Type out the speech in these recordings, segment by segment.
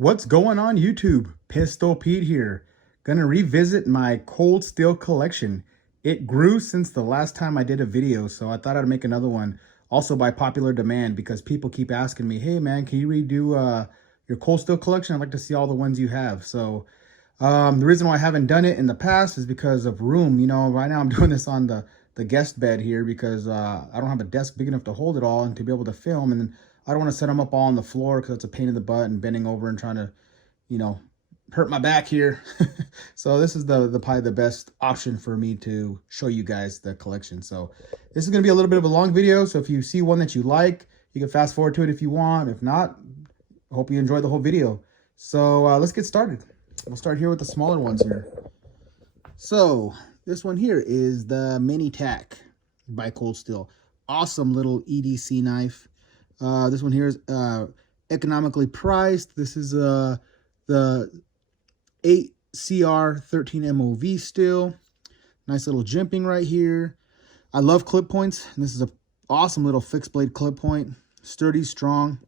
What's going on YouTube? Pistol Pete here. Gonna revisit my Cold Steel collection. It grew since the last time I did a video, so I thought I'd make another one. Also by popular demand, because people keep asking me, hey man, can you redo your Cold Steel collection? I'd like to see all the ones you have. So the reason why I haven't done it in the past is because of room. You know, right now I'm doing this on the guest bed here because I don't have a desk big enough to hold it all and to be able to film. And I don't want to set them up all on the floor because it's a pain in the butt and bending over and trying to, you know, hurt my back here. So this is the probably the best option for me to show you guys the collection. So this is going to be a little bit of a long video. So if you see one that you like, you can fast forward to it if you want. If not, I hope you enjoyed the whole video. So let's get started. We'll start here with the smaller ones here. So this one here is the Mini Tac by Cold Steel. Awesome little EDC knife. This one here is economically priced. This is the 8CR13 MOV steel. Nice little jimping right here. I love clip points. And this is an awesome little fixed blade clip point. Sturdy, strong.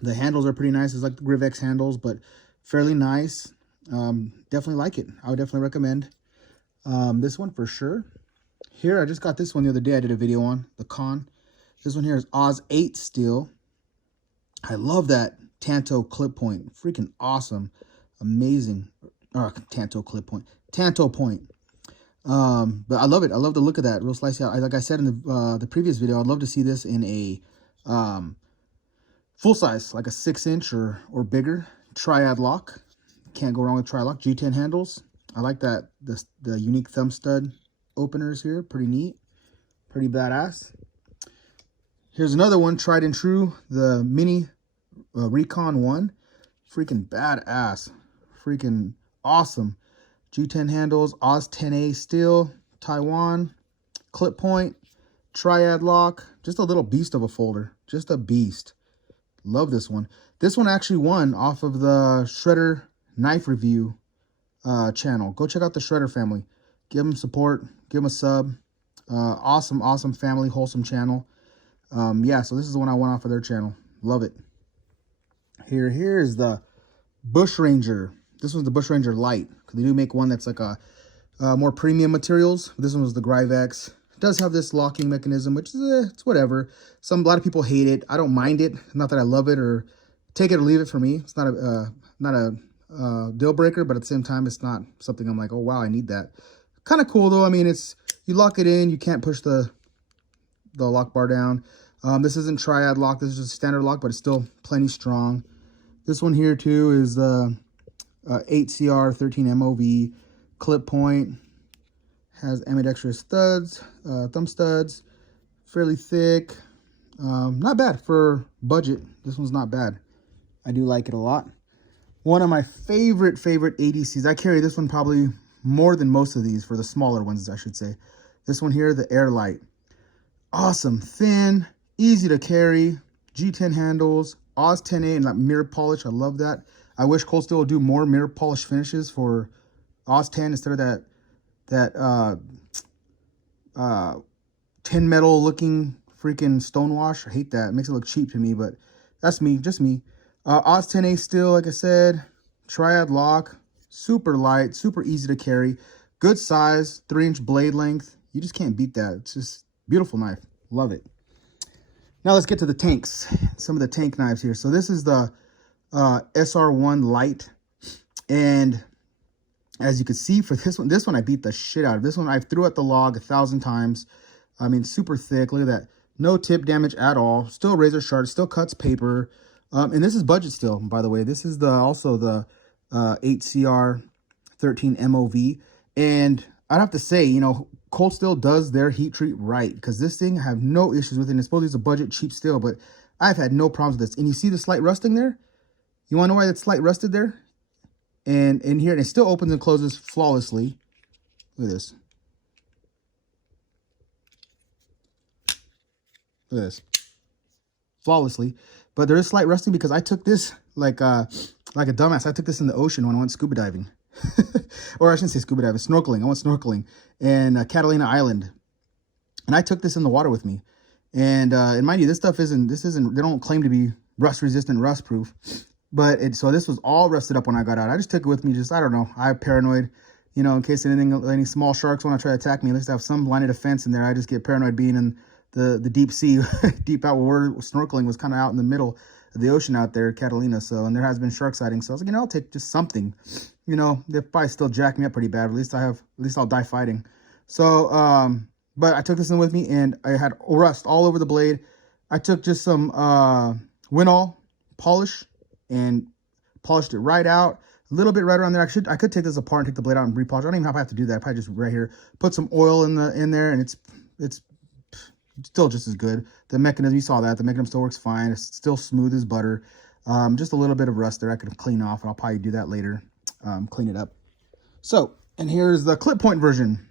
The handles are pretty nice. It's like the Grivex handles, but fairly nice. Definitely like it. I would definitely recommend this one for sure. Here, I just got this one the other day. I did a video on the Con. This one here is Oz 8 steel. I love that Tanto clip point. Freaking awesome. Amazing. Tanto clip point. Tanto point. But I love it. I love the look of that. Real slicey out. Like I said in the previous video, I'd love to see this in a full size, like a 6-inch or bigger. Triad lock. Can't go wrong with Triad lock. G10 handles. I like that. The unique thumb stud openers here. Pretty neat. Pretty badass. Here's another one, tried and true, the Mini Recon 1. Freaking badass. Freaking awesome. G10 handles, Oz 10A steel, Taiwan, clip point, triad lock. Just a little beast of a folder. Just a beast. Love this one. This one actually won off of the Shredder Knife Review channel. Go check out the Shredder family. Give them support. Give them a sub. Awesome family, wholesome channel. Yeah, so this is the one I went off of their channel. Love it. Here's the Bush Ranger. This one's the Bush Ranger Light. They do make one that's like a more premium materials. This one was the Grivex. It does have this locking mechanism, which is it's whatever. A lot of people hate it. I don't mind it. Not that I love it or take it or leave it for me. It's not a deal breaker, but at the same time, it's not something I'm like, oh wow, I need that. Kind of cool though. I mean, you lock it in. You can't push the lock bar down. This isn't triad lock. This is just standard lock, but it's still plenty strong. This one here too is the 8CR13 MOV clip point. Has ambidextrous studs, thumb studs, fairly thick. Not bad for budget. This one's not bad. I do like it a lot. One of my favorite ADCs. I carry this one probably more than most of these, for the smaller ones, I should say. This one here, the Airlight. Awesome, thin, easy to carry, G10 handles, Oz 10A and that mirror polish. I love that. I wish Cold Steel would do more mirror polish finishes for Oz 10 instead of that tin metal looking freaking stonewash. I hate that. It makes it look cheap to me, but that's me, just me. Oz 10A steel, like I said, triad lock, super light, super easy to carry, good size, 3-inch blade length. You just can't beat that. It's just beautiful knife. Love it. Now let's get to the tanks. Some of the tank knives here. So this is the SR1 Light. And as you can see for this one I beat the shit out of. This one I threw at the log 1,000 times. I mean, super thick. Look at that. No tip damage at all. Still razor sharp. Still cuts paper. And this is budget still, by the way. This is also the 8CR13 MOV. And I'd have to say, you know, Cold Steel does their heat treat right, because this thing I have no issues with it. And it's supposed to be a budget cheap steel, but I've had no problems with this. And you see the slight rusting there? You want to know why that's slight rusted there? And in here, and it still opens and closes flawlessly. Look at this. Look at this. Flawlessly. But there is slight rusting because I took this like a dumbass. I took this in the ocean when I went scuba diving. Or I shouldn't say scuba diving, snorkeling. I went snorkeling in Catalina Island. And I took this in the water with me. And mind you, this isn't, they don't claim to be rust resistant, rust proof, But so this was all rusted up when I got out. I just took it with me. Just, I don't know. I'm paranoid, you know, in case any small sharks want to try to attack me. At least I have some line of defense in there. I just get paranoid being in the deep sea, deep out where we're snorkeling was kind of out in the middle of the ocean out there, Catalina. So, and there has been shark sightings. So I was like, you know, I'll take just something. You know, they'll probably still jack me up pretty bad. At least I'll die fighting. So, but I took this in with me, and I had rust all over the blade. I took just some Winol polish and polished it right out, a little bit right around there. I could take this apart and take the blade out and repolish. I don't even know if I have to do that. Probably just right here, put some oil in there, and it's still just as good. The mechanism, you saw that the mechanism still works fine. It's still smooth as butter. Just a little bit of rust there I could clean off, and I'll probably do that later. Clean it up. So, and here's the clip point version.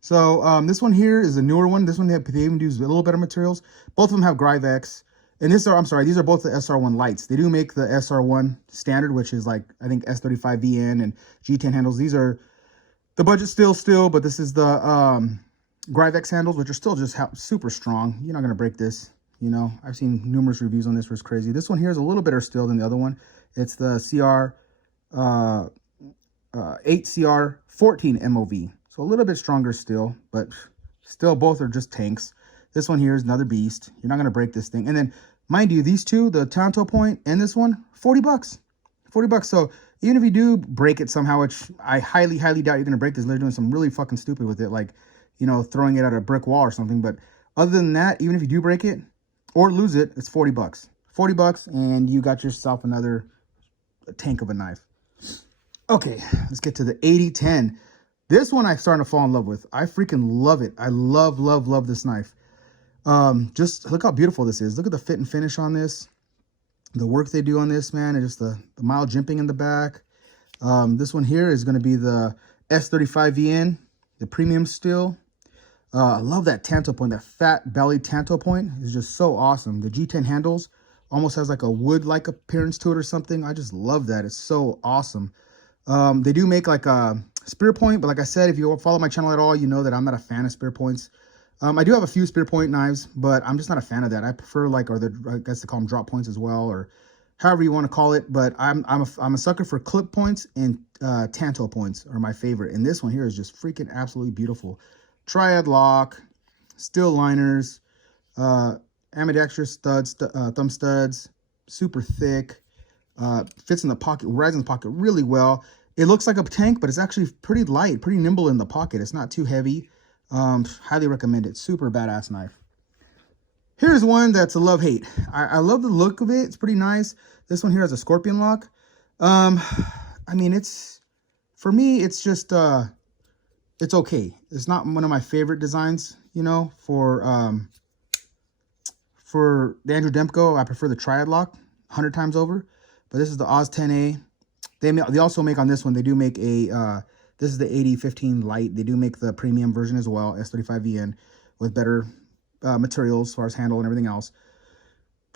So this one here is a newer one. This one they even use a little better materials. Both of them have Grivex. And these are both the SR1 lights. They do make the SR1 standard, which is like, I think S35VN and G10 handles. These are the budget steel, but this is the Grivex handles, which are still just super strong. You're not going to break this. You know, I've seen numerous reviews on this where it's crazy. This one here is a little better steel than the other one. It's the 8CR14 MOV. So a little bit stronger still, but still both are just tanks. This one here is another beast. You're not going to break this thing. And then, mind you, these two, the Tanto Point and this one, 40 bucks. 40 bucks. So even if you do break it somehow, which I highly, highly doubt you're going to break this, they're doing some really fucking stupid with it, like, you know, throwing it at a brick wall or something. But other than that, even if you do break it or lose it, it's 40 bucks. 40 bucks, and you got yourself another tank of a knife. Okay, let's get to the 8010. This one I'm starting to fall in love with. I freaking love it. I love, love, love this knife. Just look how beautiful this is. Look at the fit and finish on this. The work they do on this, man, and just the mild jimping in the back. This one here is going to be the S35VN, the premium steel. I love that Tanto Point. That fat belly Tanto Point is just so awesome. The G10 handles almost has like a wood-like appearance to it or something. I just love that. It's so awesome. They do make like a spear point, but like I said, if you follow my channel at all, you know that I'm not a fan of spear points. I do have a few spear point knives, but I'm just not a fan of that. I prefer I guess they call them drop points as well, or however you want to call it. But I'm a sucker for clip points, and Tanto points are my favorite. And this one here is just freaking absolutely beautiful. Triad lock, steel liners, ambidextrous studs, thumb studs, super thick. Fits in the pocket, rides in the pocket really well. It looks like a tank, but it's actually pretty light, pretty nimble in the pocket. It's not too heavy. Highly recommend it. Super badass knife. Here's one that's a love-hate. I love the look of it. It's pretty nice. This one here has a scorpion lock. I mean, for me, it's just, it's okay. It's not one of my favorite designs, you know, for the Andrew Demko. I prefer the Triad lock 100 times over. But this is the Oz 10A. They also make on this one, they do make a, this is the 8015 Lite. They do make the premium version as well, S35VN, with better materials as far as handle and everything else.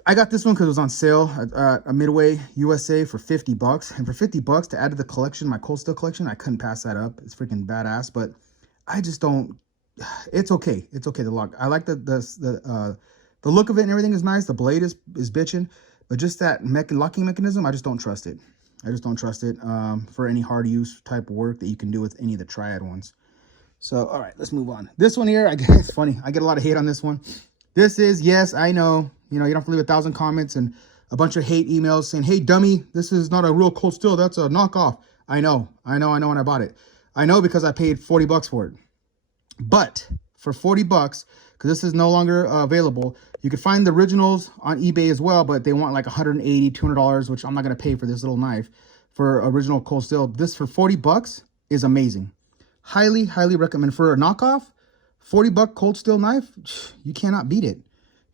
I got this one because it was on sale at a Midway USA for 50 bucks. And for 50 bucks to add to the collection, my cold steel collection, I couldn't pass that up. It's freaking badass, but I just don't, it's okay. It's okay, the lock. I like the look of it and everything is nice. The blade is bitching. But just that locking mechanism, I just don't trust it. I just don't trust it for any hard use type of work that you can do with any of the Triad ones. So, all right, let's move on. This one here, it's funny. I get a lot of hate on this one. This is, yes, I know. You know, you don't have to leave 1,000 comments and a bunch of hate emails saying, hey, dummy, this is not a real cold steel. That's a knockoff. I know when I bought it. I know because I paid 40 bucks for it. But for 40 bucks, because this is no longer available, you can find the originals on eBay as well, but they want like $180, $200, which I'm not going to pay for this little knife for original cold steel. This for 40 bucks is amazing. Highly, highly recommend. For a knockoff, 40 buck cold steel knife, you cannot beat it.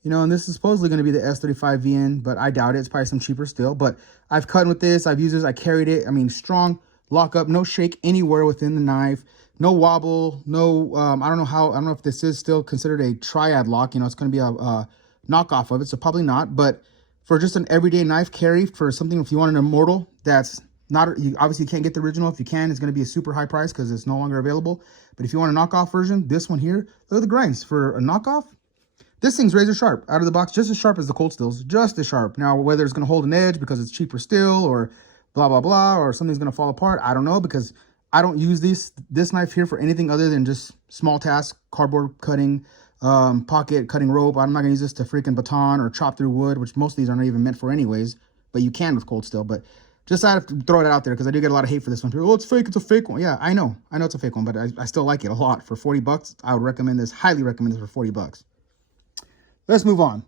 You know, and this is supposedly going to be the S35VN, but I doubt it. It's probably some cheaper still. But I've cut with this. I've used this. I carried it. I mean, strong lockup, no shake anywhere within the knife. No wobble, no, I don't know if this is still considered a Triad lock. You know, it's going to be a knockoff of it, so probably not. But for just an everyday knife carry, for something, if you want an Immortal, that's not, you obviously can't get the original. If you can, it's going to be a super high price because it's no longer available. But if you want a knockoff version, this one here, look at the grinds. For a knockoff, This thing's razor sharp out of the box, just as sharp as the Cold Steels, just as sharp. Now, whether it's going to hold an edge because it's cheaper steel or blah, blah, blah, or something's going to fall apart, I don't know, because I don't use this knife here for anything other than just small tasks, cardboard cutting, pocket cutting rope. I'm not going to use this to freaking baton or chop through wood, which most of these are not even meant for anyways, but you can with Cold Steel. But just I have to throw it out there because I do get a lot of hate for this one. People, oh, it's fake. It's a fake one. Yeah, I know it's a fake one, but I still like it a lot. For 40 bucks, I would recommend this, highly recommend this for 40 bucks. Let's move on.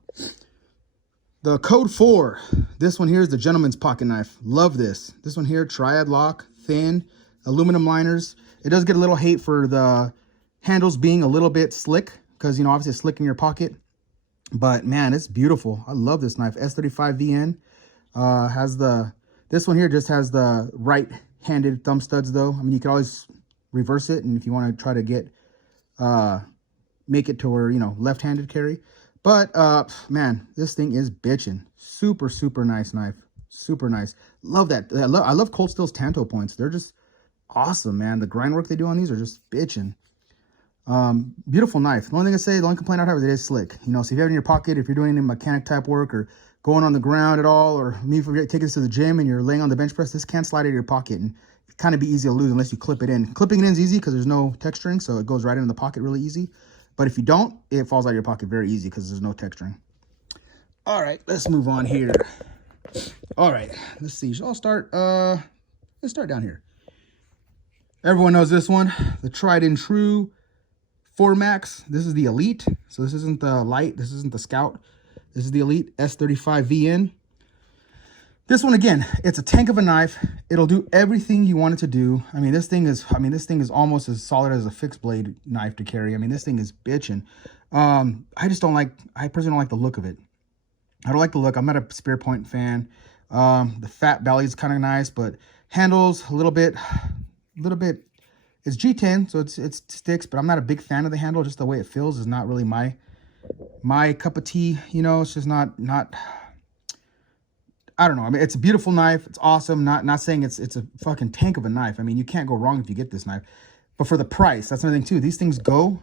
The Code 4. This one here is the gentleman's pocket knife. Love this. This one here, triad lock, thin, aluminum liners. It does get a little hate for the handles being a little bit slick because, you know, obviously it's slick in your pocket. But, man, it's beautiful. I love this knife. S35VN this one here just has the right-handed thumb studs, though. I mean, you can always reverse it, and if you want to try to get, make it to where, you know, left-handed carry. But, man, this thing is bitching. Super, super nice knife. Super nice. Love that. I love Cold Steel's Tanto points. They're just awesome, man. The grind work they do on these are just bitching. Beautiful knife. The only thing I say, the only complaint I have is it is slick. You know, so if you have it in your pocket, if you're doing any mechanic type work or going on the ground at all, or maybe if you're taking this to the gym and you're laying on the bench press, this can slide out of your pocket and kind of be easy to lose unless you clip it in. Clipping it in is easy because there's no texturing, so it goes right into the pocket really easy. But if you don't, it falls out of your pocket very easy because there's no texturing. All right, let's move on here. All right, let's see. Let's start down here. Everyone knows this one, the tried and true 4Max. This is the Elite. So this isn't the Light. This isn't the Scout. This is the Elite S35VN. This one, again, it's a tank of a knife. It'll do everything you want it to do. I mean, this thing is almost as solid as a fixed blade knife to carry. I mean, this thing is bitching. I personally don't like the look of it. I don't like the look. I'm not a Spear Point fan. The fat belly is kind of nice, but handles a little bit. It's G10, so it sticks, but I'm not a big fan of the handle. Just the way it feels is not really my cup of tea. You know, it's just not. I don't know. I mean, it's a beautiful knife. It's awesome. Not saying it's a fucking tank of a knife. I mean, you can't go wrong if you get this knife. But for the price, that's another thing too. These things go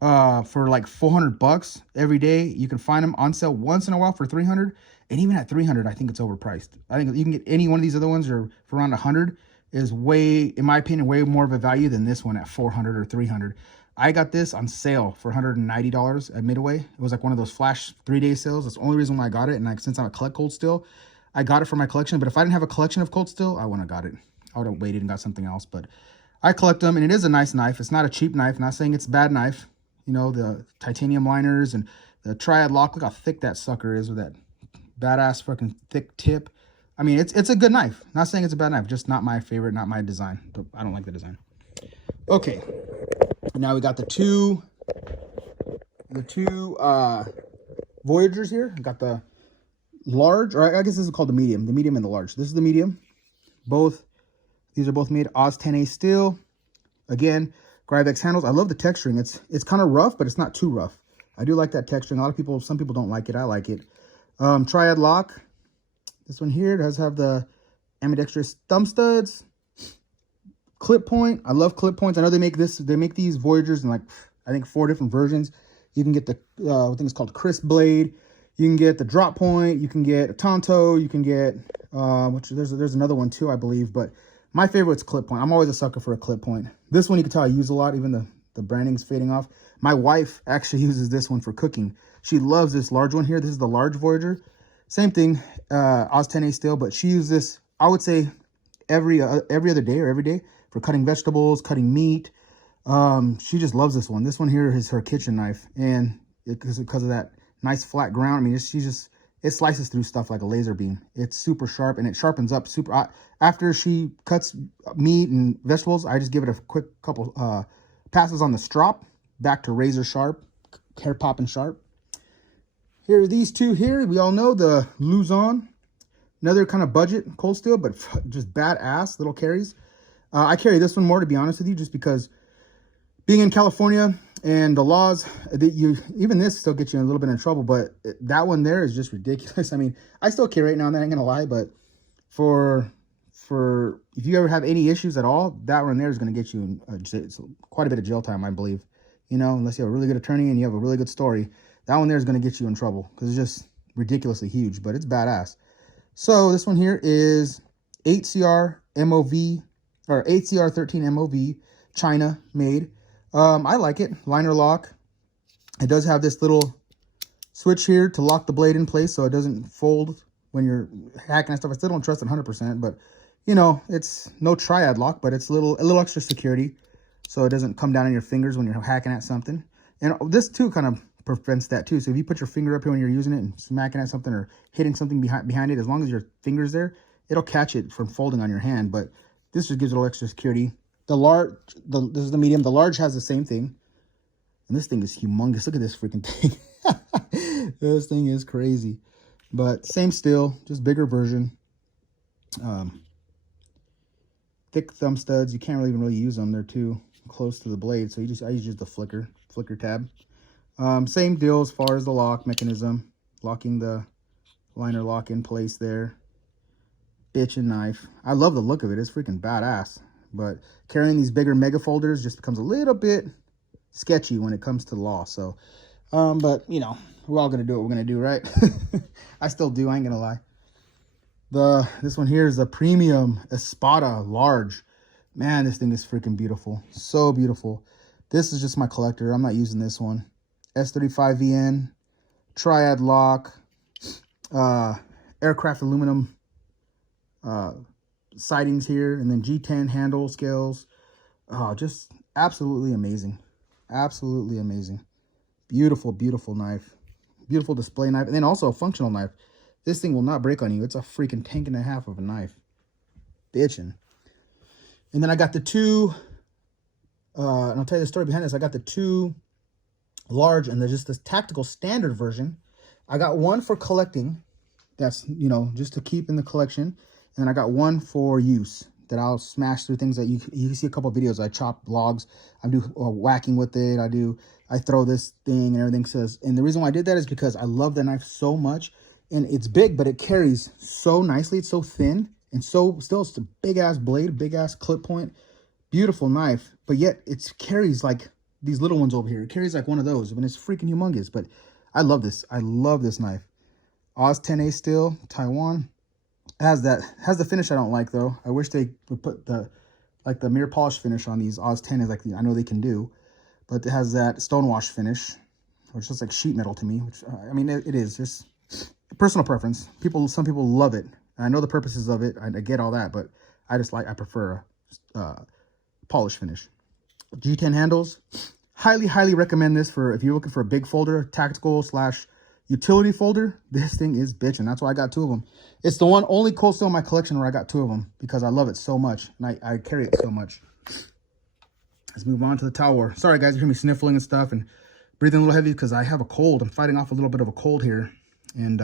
for like 400 bucks every day. You can find them on sale once in a while for 300, and even at 300, I think it's overpriced. I think you can get any one of these other ones or for around 100 is way, in my opinion, way more of a value than this one at 400 or 300. I got this on sale for $190 at Midway. It was like one of those flash 3-day sales. That's the only reason why I got it. And like, since I'm a collect Cold Steel, I got it for my collection. But if I didn't have a collection of Cold Steel, I wouldn't have got it. I would have waited and got something else. But I collect them, and it is a nice knife. It's not a cheap knife. I'm not saying it's a bad knife. You know, the titanium liners and the triad lock. Look how thick that sucker is with that badass fucking thick tip. I mean, it's a good knife. Not saying it's a bad knife, just not my favorite, not my design. I don't like the design. Okay, now we got the two Voyagers here. We got the large, or I guess this is called the medium and the large. This is the medium. These are both made Oz 10A steel. Again, Gryvex handles. I love the texturing. It's kind of rough, but it's not too rough. I do like that texturing. Some people don't like it. I like it. Triad lock. This one here does have the ambidextrous thumb studs. Clip point. I love clip points. I know they make these Voyagers in like, I think 4 different versions. You can get the, I think it's called Crisp Blade. You can get the drop point. You can get a Tonto. You can get, there's another one too, I believe. But my favorite's clip point. I'm always a sucker for a clip point. This one you can tell I use a lot. Even the branding's fading off. My wife actually uses this one for cooking. She loves this large one here. This is the large Voyager. Same thing, Oz 10A steel, but she uses this, I would say, every other day or every day for cutting vegetables, cutting meat. She just loves this one. This one here is her kitchen knife, and because of that nice flat ground, I mean, it slices through stuff like a laser beam. It's super sharp, and it sharpens up super. After she cuts meat and vegetables, I just give it a quick couple passes on the strop, back to razor sharp, hair popping sharp. Here are these two here. We all know the Luzon. Another kind of budget Cold Steel, but just badass little carries. I carry this one more, to be honest with you, just because being in California and the laws, even this still gets you in a little bit in trouble, but that one there is just ridiculous. I mean, I still carry it now and then, I ain't gonna lie, but for if you ever have any issues at all, that one there is gonna get you quite a bit of jail time, I believe. You know, unless you have a really good attorney and you have a really good story. That one there is going to get you in trouble because it's just ridiculously huge, but it's badass. So this one here is 8CR MOV, or 8CR13 MOV, China made. I like it. Liner lock. It does have this little switch here to lock the blade in place so it doesn't fold when you're hacking and stuff. I still don't trust it 100%, but you know, it's no triad lock, but it's a little extra security so it doesn't come down on your fingers when you're hacking at something. And this too kind of prevents that too. So if you put your finger up here when you're using it and smacking at something or hitting something behind it, as long as your finger's there, it'll catch it from folding on your hand. But this just gives it a little extra security. The large, this is the medium. The large has the same thing. And this thing is humongous. Look at this freaking thing. This thing is crazy. But same steel, just bigger version. Thick thumb studs. You can't really even use them. They're too close to the blade. So I use just the flicker tab. Same deal as far as the lock mechanism. Locking the liner lock in place there. Bitchin' knife. I love the look of it. It's freaking badass. But carrying these bigger mega folders just becomes a little bit sketchy when it comes to law. So, but you know, we're all gonna do what we're gonna do, right? I still do. I ain't gonna lie. This one here is a premium Espada large. Man, this thing is freaking beautiful. So beautiful. This is just my collector. I'm not using this one. S35VN, triad lock, aircraft aluminum sidings here, and then G10 handle scales. Oh, just absolutely amazing. Absolutely amazing. Beautiful, beautiful knife. Beautiful display knife. And then also a functional knife. This thing will not break on you. It's a freaking tank and a half of a knife. Bitchin'. And then I got the two, and I'll tell you the story behind this. I got the two large, and they're just this tactical standard version. I got one for collecting. That's, you know, just to keep in the collection. And I got one for use that I'll smash through things that you can see a couple of videos. I chop logs. I do whacking with it. I throw this thing and everything says. And the reason why I did that is because I love the knife so much. And it's big, but it carries so nicely. It's so thin and so still it's a big ass blade, big ass clip point. Beautiful knife, but yet it carries like these little ones over here. It carries like one of those. I mean, it's freaking humongous, but I love this. I love this knife. Oz 10A steel, Taiwan. It has the finish I don't like though. I wish they would put the mirror polish finish on these Oz 10 is like I know they can do, but it has that stonewash finish, which looks like sheet metal to me. Which I mean, it is just personal preference. Some people love it. I know the purposes of it. I get all that, but I prefer polish finish. G10 handles. Highly recommend this for if you're looking for a big folder, tactical / utility folder. This thing is bitching. That's why I got two of them. It's the only cold steel in my collection where I got two of them because I love it so much and I carry it so much. Let's move on to the Talwar. Sorry guys, you hear me sniffling and stuff and breathing a little heavy because I have a cold. I'm fighting off a little bit of a cold here, and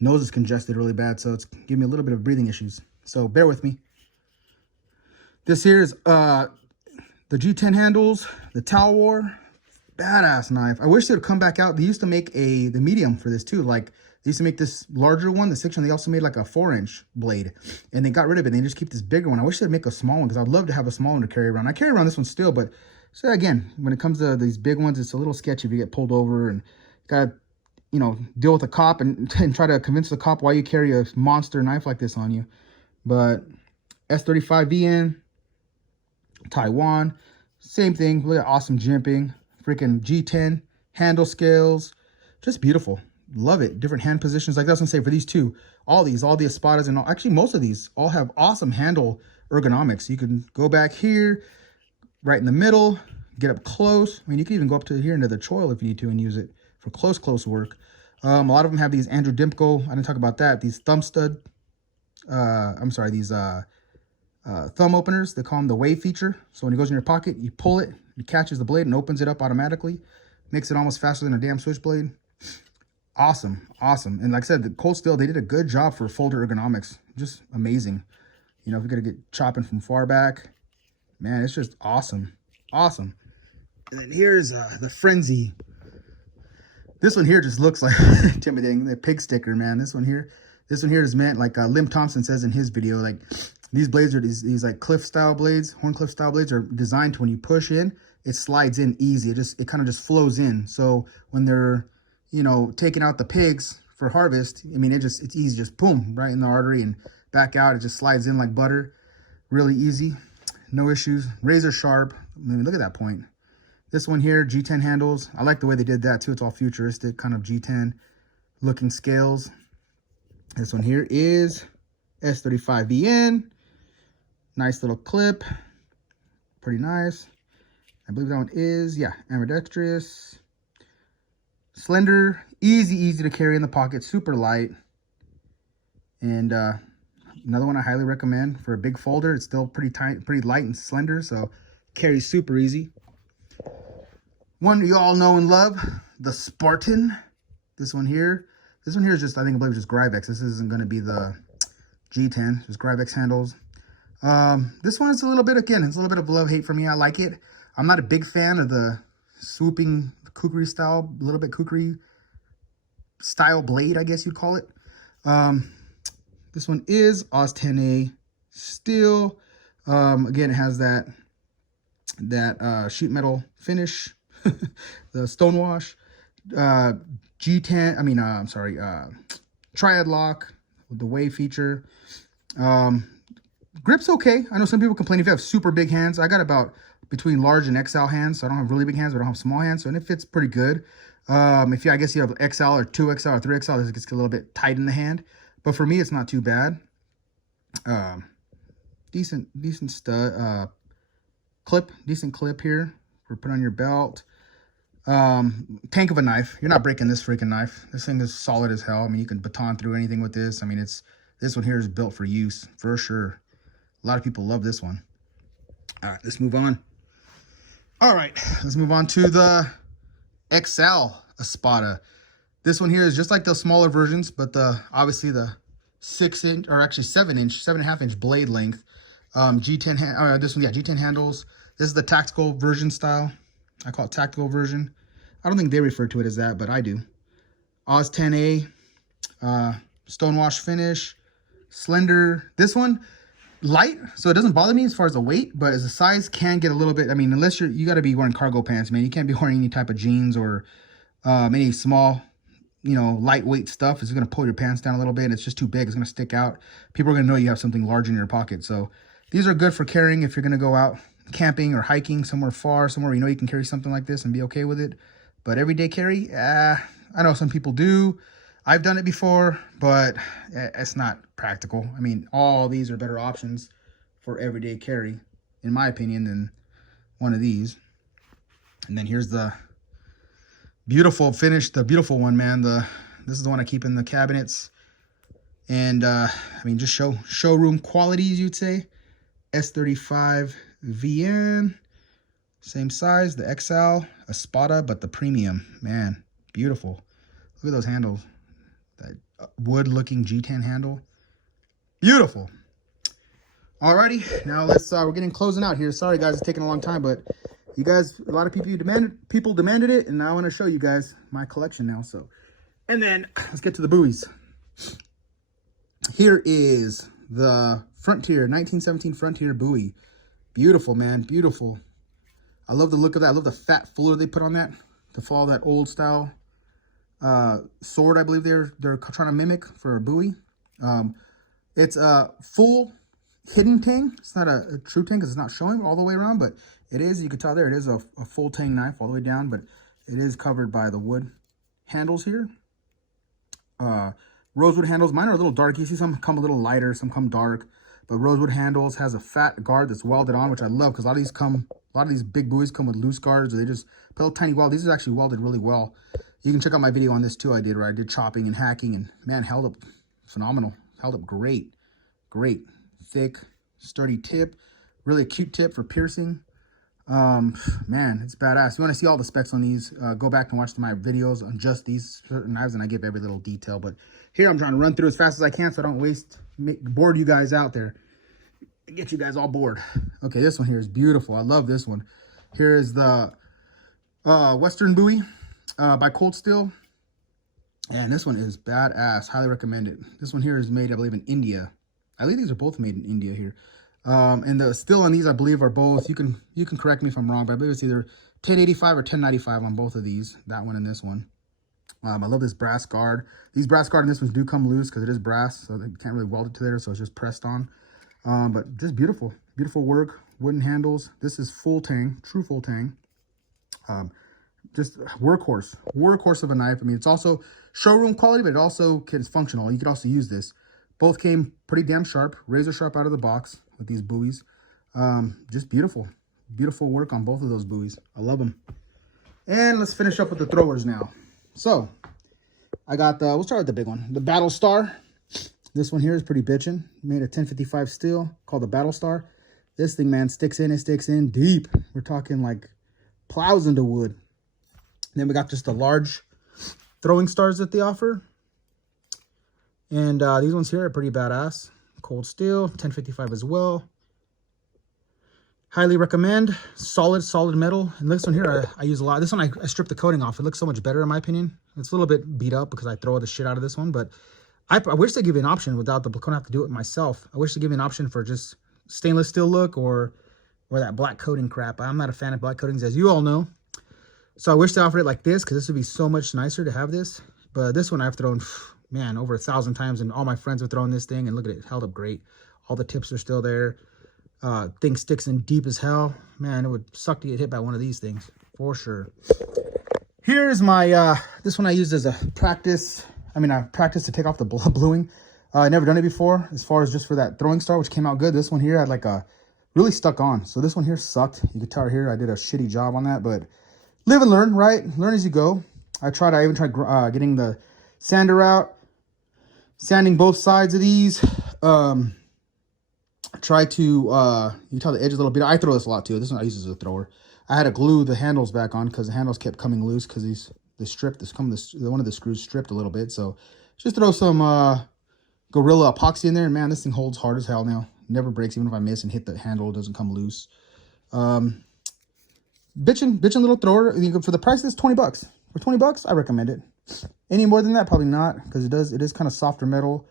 nose is congested really bad, so it's giving me a little bit of breathing issues. So bear with me. This here is the G10 handles, the Talwar. Badass knife. I wish they would come back out. They used to make the medium for this too. Like they used to make this larger one, the 6-inch. They also made like a 4-inch blade, and they got rid of it. They just keep this bigger one. I wish they'd make a small one because I'd love to have a small one to carry around. I carry around this one still, but so again, when it comes to these big ones, it's a little sketchy if you get pulled over and gotta, you know, deal with a cop and try to convince the cop why you carry a monster knife like this on you. But S35VN, Taiwan, same thing. Look at awesome jimping. Freaking G10 handle scales, just beautiful. Love it. Different hand positions. Like that's what I'm saying for these two. All the Espadas and actually most of these all have awesome handle ergonomics. You can go back here, right in the middle, get up close. I mean, you can even go up to here into the choil if you need to and use it for close work. A lot of them have these Andrew Dimko. I didn't talk about that. These thumb stud. These thumb openers. They call them the wave feature. So when it goes in your pocket, you pull it. It catches the blade and opens it up automatically. Makes it almost faster than a damn switchblade. Awesome. And like I said, the cold steel, they did a good job for folder ergonomics. Just amazing. You know, if you're going to get chopping from far back, man, it's just awesome. And then here's the Frenzy. This one here just looks like intimidating. The pig sticker, man. This one here is meant, like Lim Thompson says in his video, like these blades are these like cliff style blades, Horncliffe style blades are designed to when you push in, it slides in easy. It kind of just flows in. So when they're, you know, taking out the pigs for harvest, I mean, it's easy, just boom, right in the artery and back out. It just slides in like butter. Really easy, no issues. Razor sharp. I mean, look at that point. This one here, G10 handles. I like the way they did that too. It's all futuristic, kind of G10 looking scales. This one here is S35VN. Nice little clip. Pretty nice. I believe that one is, yeah, ambidextrous. Slender, easy to carry in the pocket, super light. And another one I highly recommend for a big folder. It's still pretty tight, pretty light and slender, so carries super easy. One you all know and love, the Spartan. This one here is just, I believe just Gryvex. This isn't going to be the G10, just Gryvex handles. This one is a little bit, again, it's a little bit of love-hate for me. I like it. I'm not a big fan of the swooping kukri style, a little bit kukri style blade, I guess you'd call it. This one is Oz 10A steel. Again, it has that sheet metal finish, the stonewash. G10, I'm sorry, triad lock with the wave feature. Grip's okay. I know some people complain if you have super big hands. I got about between large and XL hands, so I don't have really big hands, but I don't have small hands, so and it fits pretty good. If you, I guess you have XL or 2XL or 3XL, this gets a little bit tight in the hand. But for me, it's not too bad. Decent stud, clip, decent clip here for put on your belt. Tank of a knife. You're not breaking this freaking knife. This thing is solid as hell. I mean, you can baton through anything with this. I mean, this one here is built for use for sure. A lot of people love this one. All right, let's move on. All right, let's move on to the XL Espada. This one here is just like the smaller versions, but obviously the 6-inch, or actually 7-inch, 7.5-inch blade length. G10, this one, yeah, G10 handles. This is the tactical version style. I call it tactical version. I don't think they refer to it as that, but I do. Oz 10A, stonewash finish, slender. This one, light, so it doesn't bother me as far as the weight, but as the size can get a little bit, I mean, unless you got to be wearing cargo pants, man. You can't be wearing any type of jeans or any small, you know, lightweight stuff. It's going to pull your pants down a little bit, and it's just too big. It's going to stick out. People are going to know you have something large in your pocket. So these are good for carrying if you're going to go out camping or hiking somewhere far, somewhere you know you can carry something like this and be okay with it. But everyday carry, I know some people do. I've done it before, but it's not practical. I mean, all these are better options for everyday carry, in my opinion, than one of these. And then here's the beautiful finish, the beautiful one, man. This is the one I keep in the cabinets. And I mean, just showroom qualities, you'd say. S35VN, same size, the XL, Espada, but the premium, man, beautiful. Look at those handles, that wood-looking G10 handle, beautiful. Alrighty, now let's we're getting closing out here. Sorry guys, it's taking a long time, but you guys, a lot of people demanded it, and now I want to show you guys my collection now. So, and then let's get to the buoys. Here is the Frontier 1917 Frontier buoy. Beautiful, man, beautiful. I love the look of that. I love the fat fuller they put on that to follow that old style sword. I believe they're trying to mimic for a buoy. It's a full hidden tang. It's not a true tang because it's not showing all the way around, but it is. You can tell there it is a full tang knife all the way down, but it is covered by the wood handles here. Rosewood handles. Mine are a little dark. You see some come a little lighter, some come dark. But rosewood handles, has a fat guard that's welded on, which I love because a lot of these big buoys come with loose guards, or they just put a little tiny weld. These are actually welded really well. You can check out my video on this too. I did where I did chopping and hacking, and man, held up phenomenal. Held up great. Great. Thick, sturdy tip. Really a cute tip for piercing. Man, it's badass. If you want to see all the specs on these, go back and watch my videos on just these certain knives, and I give every little detail. But here I'm trying to run through as fast as I can so I don't bored you guys out there. Get you guys all bored. Okay, this one here is beautiful. I love this one. Here is the Western buoy by Cold Steel. And this one is badass. Highly recommend it. This one here is made, I believe, in India. I believe these are both made in India here. And the steel on these, I believe, are both, you can correct me if I'm wrong, but I believe it's either 1085 or 1095 on both of these, that one and this one. I love this brass guard. These brass guard and this ones do come loose because it is brass, so they can't really weld it to there, so it's just pressed on. But just beautiful, beautiful work. Wooden handles. This is full tang, true full tang. Just workhorse of a knife. I mean, it's also showroom quality, but it also is functional. You could also use this. Both came pretty damn sharp, razor sharp out of the box with these buoys. Just beautiful, beautiful work on both of those buoys. I love them. And let's finish up with the throwers now. So I got we'll start with the big one, the Battlestar. This one here is pretty bitchin'. Made a 1055 steel called the Battlestar. This thing, man, sticks in deep. We're talking like plows into wood. And then we got just the large throwing stars that they offer. And these ones here are pretty badass. Cold steel, 1055 as well. Highly recommend. Solid metal. And this one here, I use a lot. This one, I stripped the coating off. It looks so much better in my opinion. It's a little bit beat up because I throw the shit out of this one. But I wish they give you an option without the, I don't have to do it myself. I wish they give you an option for just stainless steel look or that black coating crap. I'm not a fan of black coatings, as you all know. So I wish they offered it like this, because this would be so much nicer to have this. But this one I've thrown, man, over 1,000 times, and all my friends have thrown this thing, and look at it, held up great. All the tips are still there. Thing sticks in deep as hell. Man, it would suck to get hit by one of these things, for sure. Here's my, this one I used as a practice. I mean, I practiced to take off the bluing. I never done it before, as far as just for that throwing star, which came out good. This one here had like a, really stuck on. So this one here sucked. You can tell right here I did a shitty job on that, but live and learn, right? Learn as you go. I even tried getting the sander out, sanding both sides of these. Try to, you can tell the edge a little bit. I throw this a lot too. This one I use as a thrower. I had to glue the handles back on because the handles kept coming loose because they stripped one of the screws stripped a little bit. So just throw some Gorilla epoxy in there, and man, this thing holds hard as hell now. Never breaks, even if I miss and hit the handle, it doesn't come loose. Bitchin' little thrower. For the price of this, 20 bucks. For 20 bucks, I recommend it. Any more than that, probably not, because it is kind of softer metal.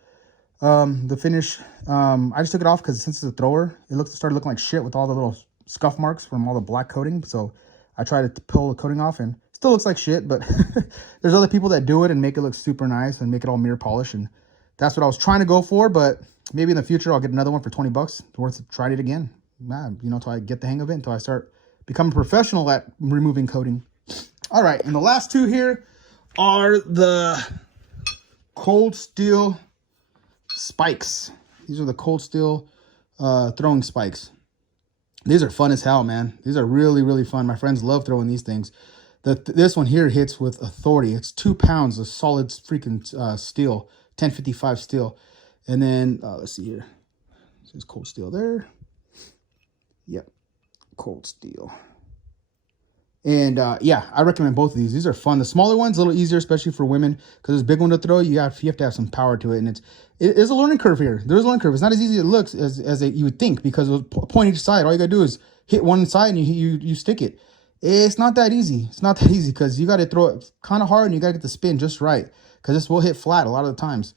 The finish, I just took it off because since it's a thrower, it started looking like shit with all the little scuff marks from all the black coating. So I tried to pull the coating off, and it still looks like shit, but there's other people that do it and make it look super nice and make it all mirror polish, and that's what I was trying to go for. But maybe in the future I'll get another one for 20 bucks. It's worth trying it again. Man, you know, until I get the hang of it, until I start becoming professional at removing coating. All right, and the last two here are the Cold Steel spikes. These are the Cold Steel throwing spikes. These are fun as hell, man. These are really, really fun. My friends love throwing these things. This one here hits with authority. It's 2 pounds of solid freaking steel, 1055 steel. And then, let's see here. There's Cold Steel there. Yep, Cold Steel. And yeah, I recommend both of these. These are fun. The smaller one's a little easier, especially for women, because it's a big one to throw. You have to have some power to it, and it is a learning curve here. There's a learning curve. It's not as easy as it looks as you would think, because with point each side, all you gotta do is hit one side and you stick it. It's not that easy. It's not that easy, because you got to throw it kind of hard and you got to get the spin just right, because this will hit flat a lot of the times.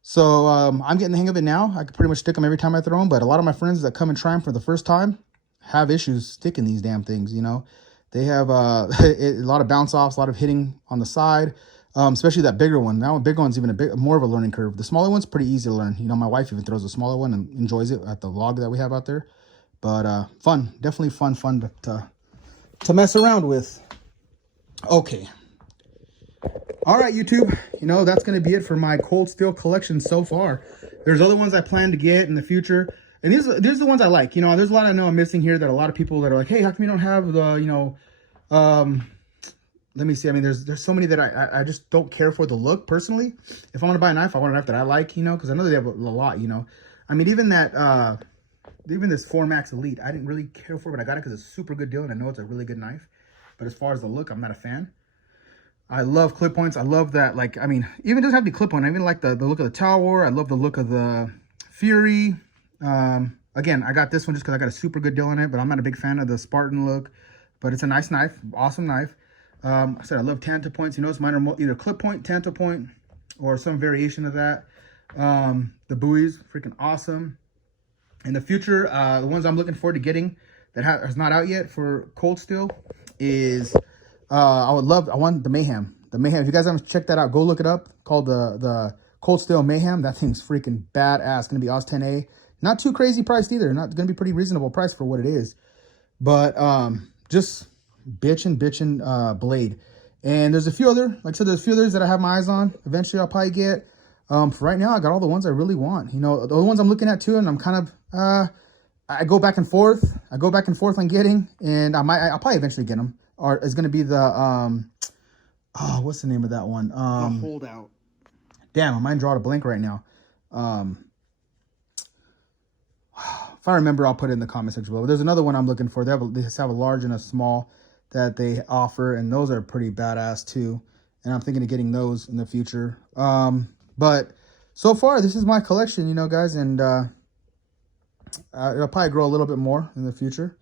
So I'm getting the hang of it now. I can pretty much stick them every time I throw them, but a lot of my friends that come and try them for the first time have issues sticking these damn things, you know. They have a lot of bounce offs, a lot of hitting on the side, especially that bigger one. That one, big one's even more of a learning curve. The smaller one's pretty easy to learn. You know, my wife even throws a smaller one and enjoys it at the log that we have out there. But fun, definitely fun to mess around with. Okay. All right, YouTube. You know, that's going to be it for my Cold Steel collection so far. There's other ones I plan to get in the future. And these are the ones I like. You know, there's a lot I know I'm missing here that a lot of people that are like, hey, how come you don't have the, you know, let me see. I mean, there's so many that I just don't care for the look personally. If I'm going to buy a knife, I want a knife that I like, you know, because I know they have a lot, you know. I mean, even that, even this 4MAX Elite, I didn't really care for it, but I got it because it's a super good deal and I know it's a really good knife. But as far as the look, I'm not a fan. I love clip points. I love that, like, I mean, even doesn't have to be clip point. I even like the look of the Tower. I love the look of the Fury. Again, I got this one just because I got a super good deal on it, but I'm not a big fan of the Spartan look. But it's a nice knife, awesome knife. I said I love Tanto points. You notice mine are either clip point, Tanto point, or some variation of that. The buoys, freaking awesome. In the future, the ones I'm looking forward to getting that is not out yet for Cold Steel is I want the Mayhem. The Mayhem. If you guys haven't checked that out, go look it up. Called the Cold Steel Mayhem. That thing's freaking badass. Gonna be Oz 10A. Not too crazy priced either. Not gonna be pretty reasonable price for what it is. But just bitchin' blade. And there's a few other, like I said, there's a few others that I have my eyes on. Eventually I'll probably get. For right now, I got all the ones I really want. You know, the ones I'm looking at too, and I'm kind of I go back and forth. I go back and forth on getting, and I'll probably eventually get them. Or it's gonna be the what's the name of that one? The Holdout. Damn, my mind drawing a blank right now. If I remember, I'll put it in the comment section below. There's another one I'm looking for. They have a large and a small that they offer, and those are pretty badass too. And I'm thinking of getting those in the future. But so far, this is my collection, you know, guys, and it'll probably grow a little bit more in the future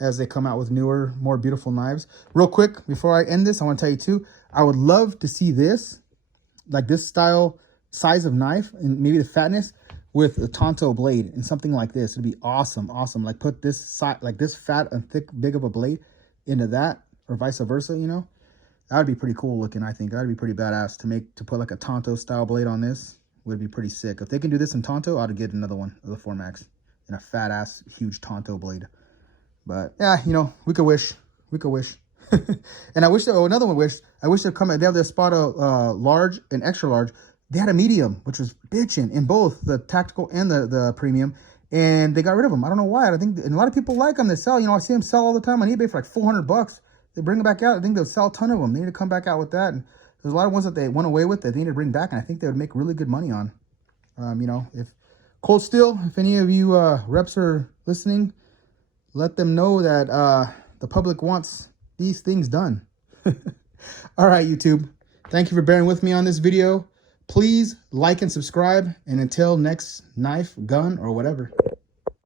as they come out with newer, more beautiful knives. Real quick, before I end this, I want to tell you too, I would love to see this, like this size of knife, and maybe the fatness with a Tonto blade and something like this. It'd be awesome. Like put this side, like this fat and thick, big of a blade into that, or vice versa, you know. That would be pretty cool looking, I think. That would be pretty badass to put like a Tonto style blade on this. Would be pretty sick. If they can do this in Tonto, I'd get another one of the 4MAX and a fat ass huge Tonto blade. But yeah, you know, we could wish. And I wish another one wish. I wish they'd come. They have their Spada large and extra large. They had a medium, which was bitching in both the tactical and the premium, and they got rid of them. I don't know why. I think and a lot of people like them. They sell. You know, I see them sell all the time on eBay for like $400. They bring them back out. I think they'll sell a ton of them. They need to come back out with that. And there's a lot of ones that they went away with that they need to bring back, and I think they would make really good money on. You know, if Cold Steel, if any of you reps are listening, let them know that the public wants these things done. All right, YouTube. Thank you for bearing with me on this video. Please like and subscribe. And until next knife, gun, or whatever.